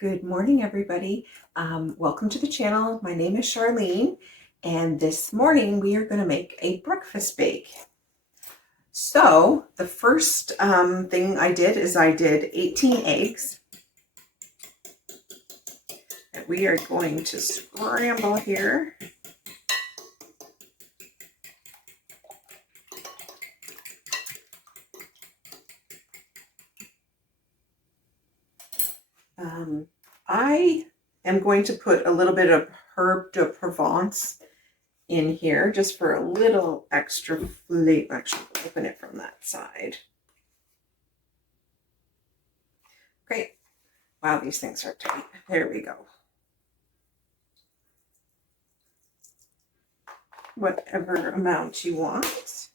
Good morning, everybody. Welcome to the channel. My name is Charlene, and this morning we are going to make a breakfast bake. So the first thing I did is I did 18 eggs. And we are going to scramble here. I am going to put a little bit of herb de Provence in here just for a little extra flavor. Actually, open it from that side. Great. Wow, these things are tight. There we go. Whatever amount you want.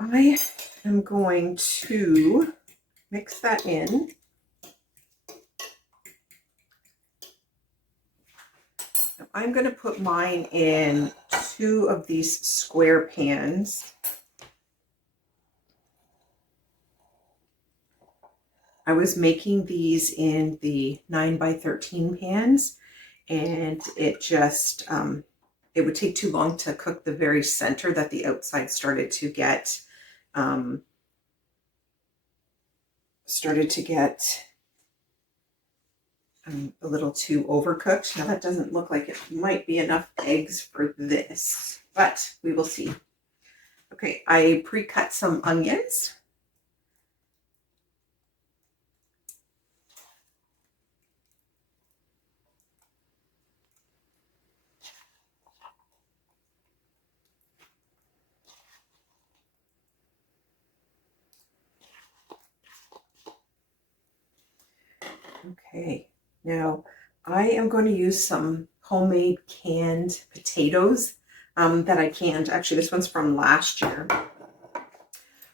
I am going to mix that in. I'm going to put mine in 2 of these square pans. I was making these in the 9x13 pans, and it just, it would take too long to cook the very center that the outside started to get a little too overcooked. Now that doesn't look like it might be enough eggs for this, but we will see. Okay, I pre-cut some onions. Okay, now I am going to use some homemade canned potatoes that I canned. Actually, this one's from last year.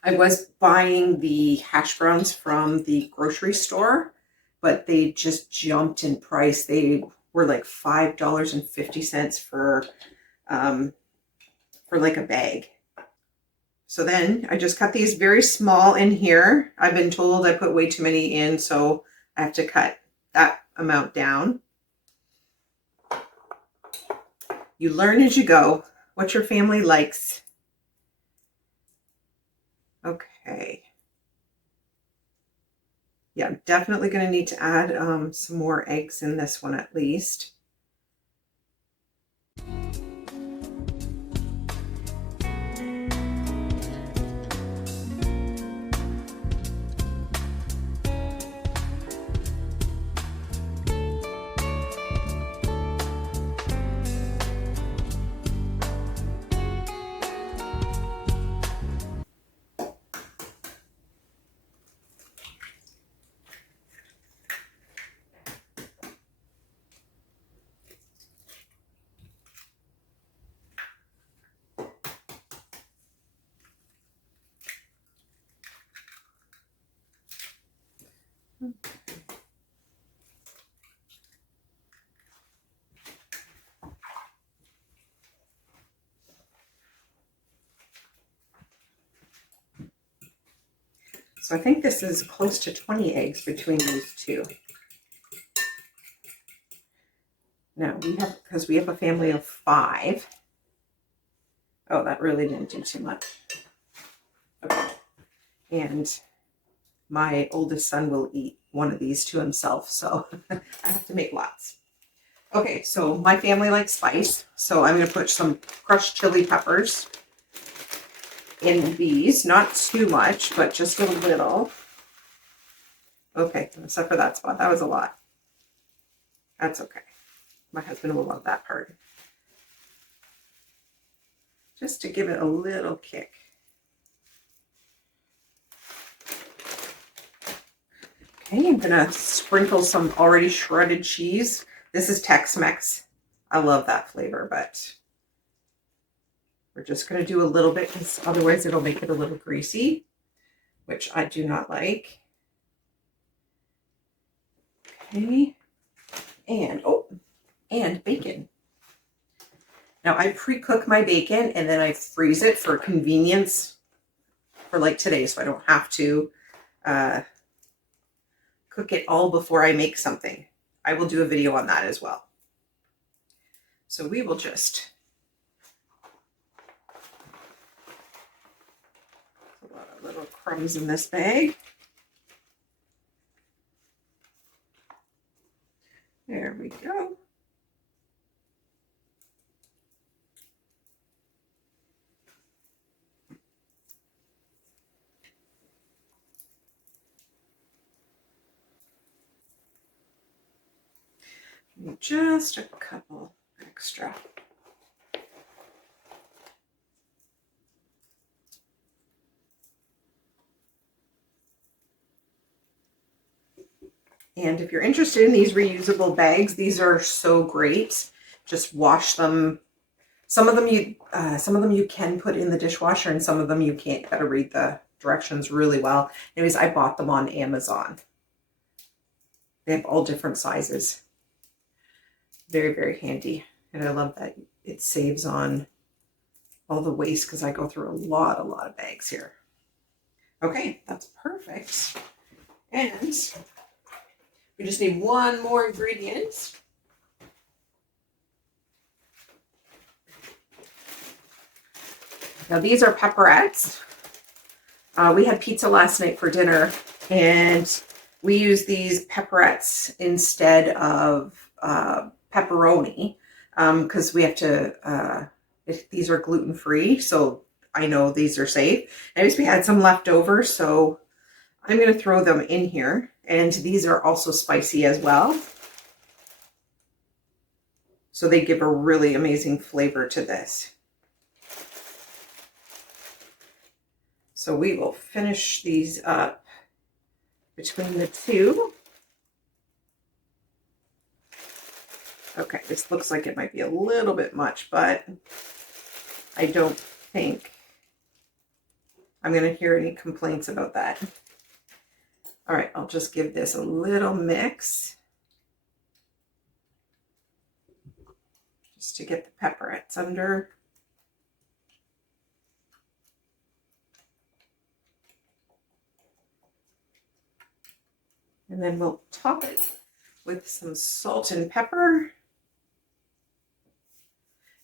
I was buying the hash browns from the grocery store, but they just jumped in price. They were like $5.50 for like a bag. So then I just cut these very small in here. I've been told I put way too many in, so I have to cut that amount down. You learn as you go what your family likes. Okay. Yeah, I'm definitely going to need to add some more eggs in this one at least. So I think this is close to 20 eggs between these two. Now because we have a family of 5. Oh, that really didn't do too much. Okay. And my oldest son will eat one of these to himself, so I have to make lots. Okay, so my family likes spice, so I'm going to put some crushed chili peppers in these. Not too much, but just a little. Okay, except for that spot. That was a lot. That's okay. My husband will love that part. Just to give it a little kick. Okay, I'm going to sprinkle some already shredded cheese. This is Tex-Mex. I love that flavor, but we're just going to do a little bit because otherwise it'll make it a little greasy, which I do not like. Okay, and bacon. Now I pre-cook my bacon and then I freeze it for convenience for like today, so I don't have to cook it all before I make something. I will do a video on that as well. So we will just put a lot of little crumbs in this bag. There we go. Just a couple extra. And if you're interested in these reusable bags, these are so great. Just wash them. Some of them you can put in the dishwasher, and some of them you can't. Gotta read the directions really well. Anyways, I bought them on Amazon. They have all different sizes. Very, very handy. And I love that it saves on all the waste because I go through a lot of bags here. Okay, that's perfect. And we just need one more ingredient. Now these are pepperettes. We had pizza last night for dinner, and we use these pepperettes instead of pepperoni because we have to, these are gluten-free, so I know these are safe. Anyways, we had some left over, so I'm going to throw them in here. And these are also spicy as well. So they give a really amazing flavor to this. So we will finish these up between the two. Okay, this looks like it might be a little bit much, but I don't think I'm going to hear any complaints about that. All right, I'll just give this a little mix just to get the pepperettes under. And then we'll top it with some salt and pepper.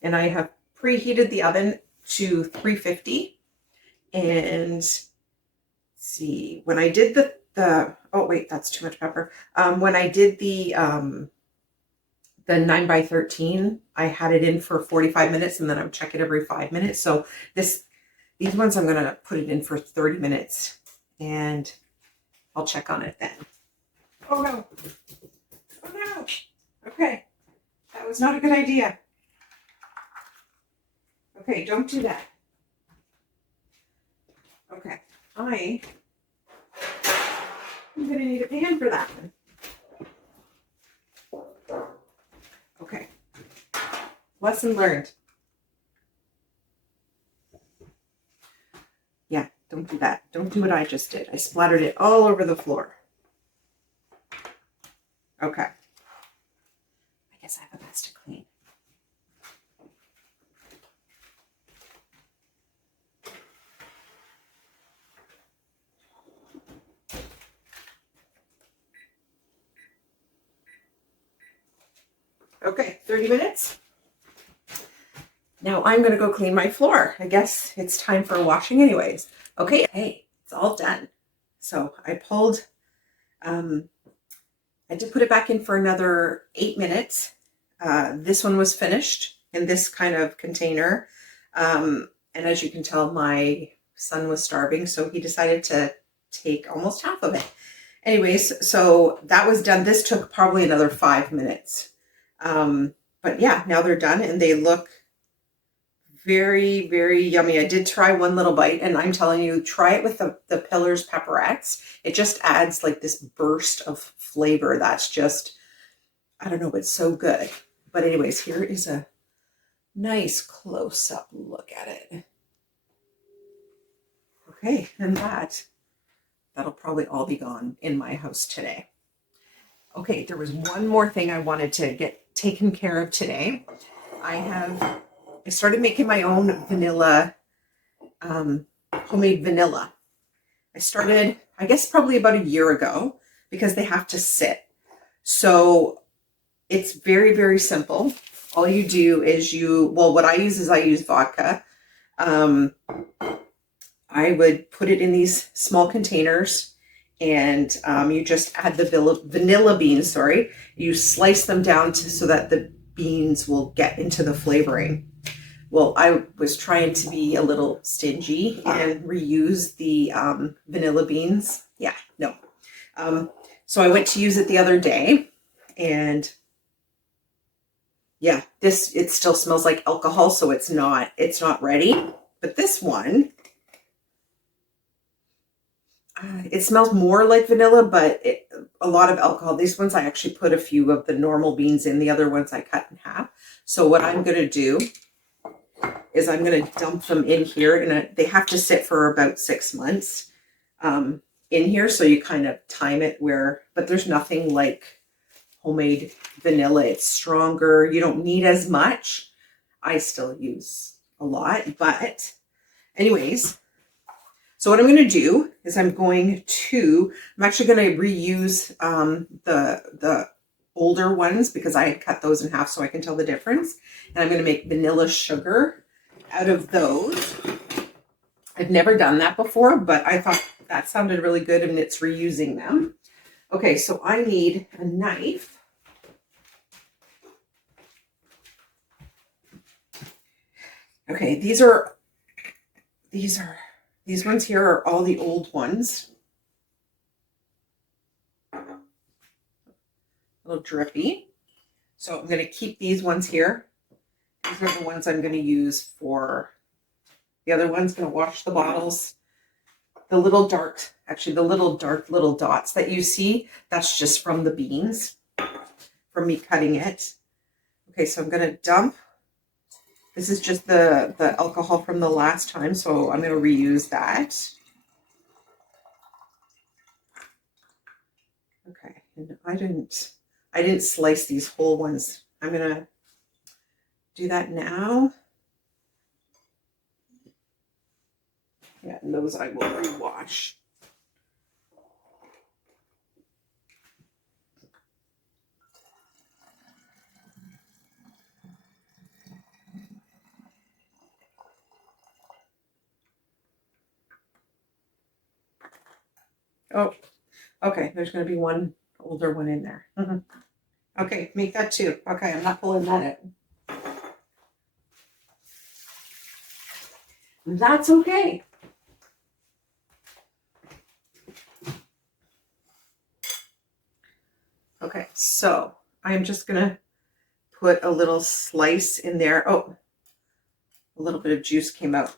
And I have preheated the oven to 350. And let's see, when I did the oh wait, that's too much pepper. When I did the 9x13, I had it in for 45 minutes, and then I would check it every 5 minutes. So these ones I'm gonna put it in for 30 minutes, and I'll check on it then. Oh no! Oh no! Okay, that was not a good idea. Okay, don't do that. Okay, I'm gonna need a pan for that one. Okay, lesson learned. Yeah, don't do that. Don't do what I just did. I splattered it all over the floor. Okay. I guess I have a mess to clean. Okay, 30 minutes. Now I'm going to go clean my floor. I guess it's time for washing anyways. Okay, hey, it's all done. So I pulled, I did put it back in for another 8 minutes. This one was finished in this kind of container. And as you can tell, my son was starving, so he decided to take almost half of it. Anyways, so that was done. This took probably another 5 minutes. But yeah, now they're done and they look very, very yummy. I did try one little bite, and I'm telling you, try it with the Pillars pepperettes. It just adds like this burst of flavor that's just, I don't know, it's so good. But anyways, here is a nice close-up look at it. Okay, and that'll probably all be gone in my house today. Okay, there was one more thing I wanted to get taken care of today. I started making my own vanilla, homemade vanilla. I started, I guess, probably about a year ago. because they have to sit. So it's very, very simple. All you do is what I use is I use vodka. I would put it in these small containers, and you just add the vanilla beans, you slice them down so that the beans will get into the flavoring. Well, I was trying to be a little stingy and reuse the vanilla beans. Yeah, no. So I went to use it the other day, and yeah, it still smells like alcohol, so it's not ready. But this one, it smells more like vanilla, but a lot of alcohol. These ones I actually put a few of the normal beans in. The other ones I cut in half. So what I'm going to do is I'm going to dump them in here, and they have to sit for about 6 months in here. So you kind of time it but there's nothing like homemade vanilla. It's stronger. You don't need as much. I still use a lot, but anyways, so what I'm going to do is I'm actually going to reuse the older ones because I had cut those in half so I can tell the difference. And I'm going to make vanilla sugar out of those. I've never done that before, but I thought that sounded really good, and it's reusing them. Okay, so I need a knife. Okay, these ones here are all the old ones. A little drippy. So I'm going to keep these ones here. These are the ones I'm going to use for the other one's going to wash the bottles. The little dark little dots that you see, that's just from the beans, from me cutting it. Okay, so I'm going to dump. This is just the alcohol from the last time, so I'm going to reuse that. Okay, and I didn't slice these whole ones. I'm going to do that now. Yeah, and those I will rewash. Oh, okay, there's going to be one older one in there. Okay, make that 2. Okay, I'm not pulling that out. That's okay. Okay, so I'm just going to put a little slice in there. Oh, a little bit of juice came out.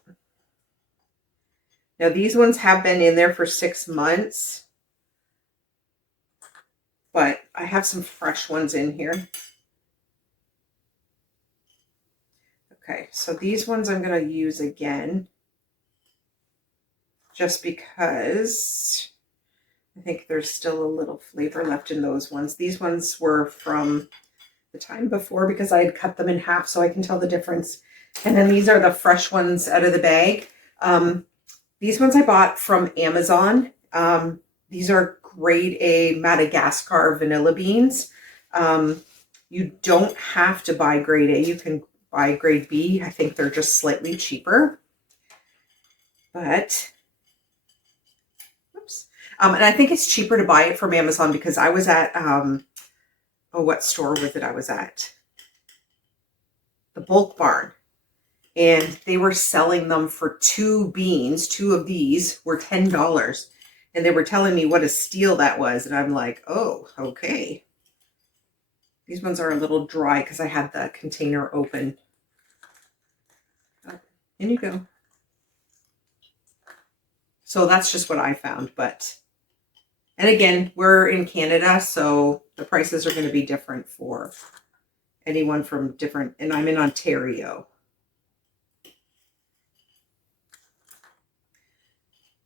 Now these ones have been in there for 6 months, but I have some fresh ones in here. Okay, so these ones I'm going to use again, just because I think there's still a little flavor left in those ones. These ones were from the time before because I had cut them in half so I can tell the difference. And then these are the fresh ones out of the bag. These ones I bought from Amazon. These are grade A Madagascar vanilla beans. You don't have to buy grade A. You can buy grade B. I think they're just slightly cheaper. But, whoops. And I think it's cheaper to buy it from Amazon because I was at, what store was it I was at? The Bulk Barn. And they were selling them for 2 beans. 2 of these were $10. And they were telling me what a steal that was. And I'm like, oh, okay. These ones are a little dry because I had the container open. Oh, in you go. So that's just what I found. And again, we're in Canada, so the prices are going to be different for anyone from different, and I'm in Ontario.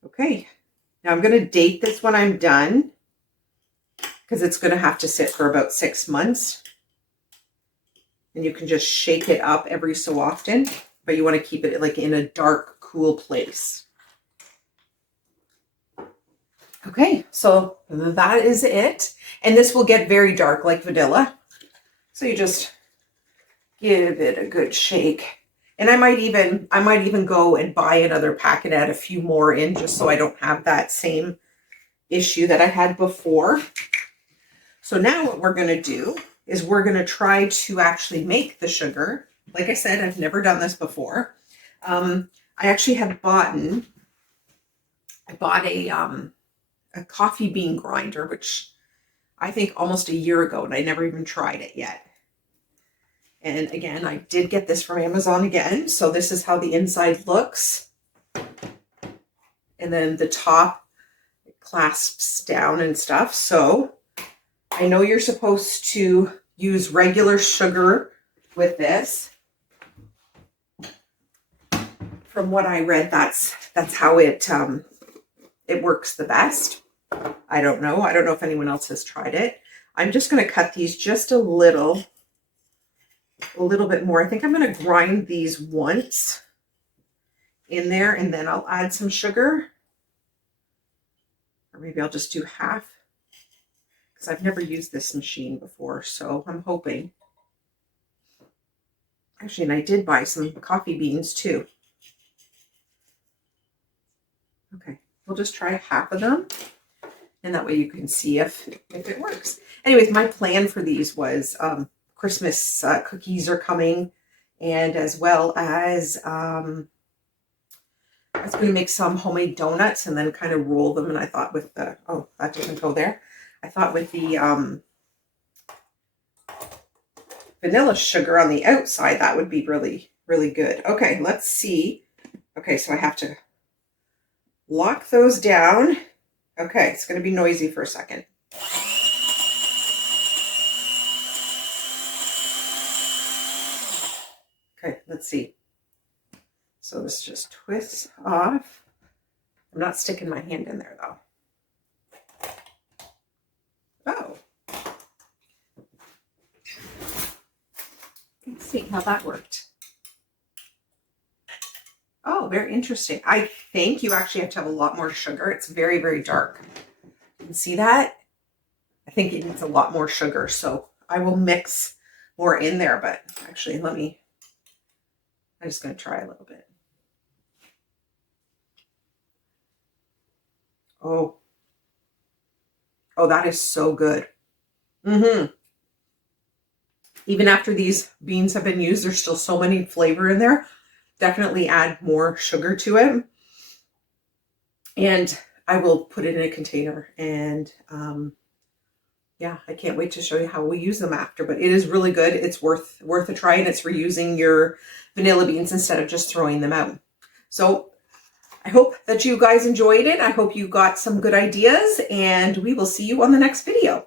Okay, now I'm going to date this when I'm done because it's going to have to sit for about 6 months. And you can just shake it up every so often, but you want to keep it like in a dark, cool place. Okay, so that is it. And this will get very dark like vanilla. So you just give it a good shake. And I might even go and buy another pack and add a few more in just so I don't have that same issue that I had before. So now what we're going to do is we're going to try to actually make the sugar. Like I said, I've never done this before. I actually have bought a coffee bean grinder, which I think almost a year ago, and I never even tried it yet. And again, I did get this from Amazon again. So this is how the inside looks. And then the top clasps down and stuff. So I know you're supposed to use regular sugar with this. From what I read, that's how it works the best. I don't know. I don't know if anyone else has tried it. I'm just going to cut these just a little bit more. I think I'm going to grind these once in there, and then I'll add some sugar. Or maybe I'll just do half, because I've never used this machine before, so I'm hoping. Actually, and I did buy some coffee beans too. Okay, we'll just try half of them, and that way you can see if it works. Anyways, my plan for these was Christmas cookies are coming, and as well as I was going to make some homemade donuts and then kind of roll them. And I thought with the, oh, that doesn't go there. I thought with the vanilla sugar on the outside, that would be really, really good. Okay, let's see. Okay, so I have to lock those down. Okay, it's going to be noisy for a second. Okay, let's see. So this just twists off. I'm not sticking my hand in there though. Oh. Let's see how that worked. Oh, very interesting. I think you actually have to have a lot more sugar. It's very, very dark. You can see that? I think it needs a lot more sugar. So I will mix more in there, but actually I'm just going to try a little bit. Oh, that is so good. Even after these beans have been used, there's still so many flavor in there. Definitely add more sugar to it. And I will put it in a container. And yeah, I can't wait to show you how we use them after. But it is really good. It's worth a try. And it's reusing your vanilla beans instead of just throwing them out. So I hope that you guys enjoyed it. I hope you got some good ideas, and we will see you on the next video.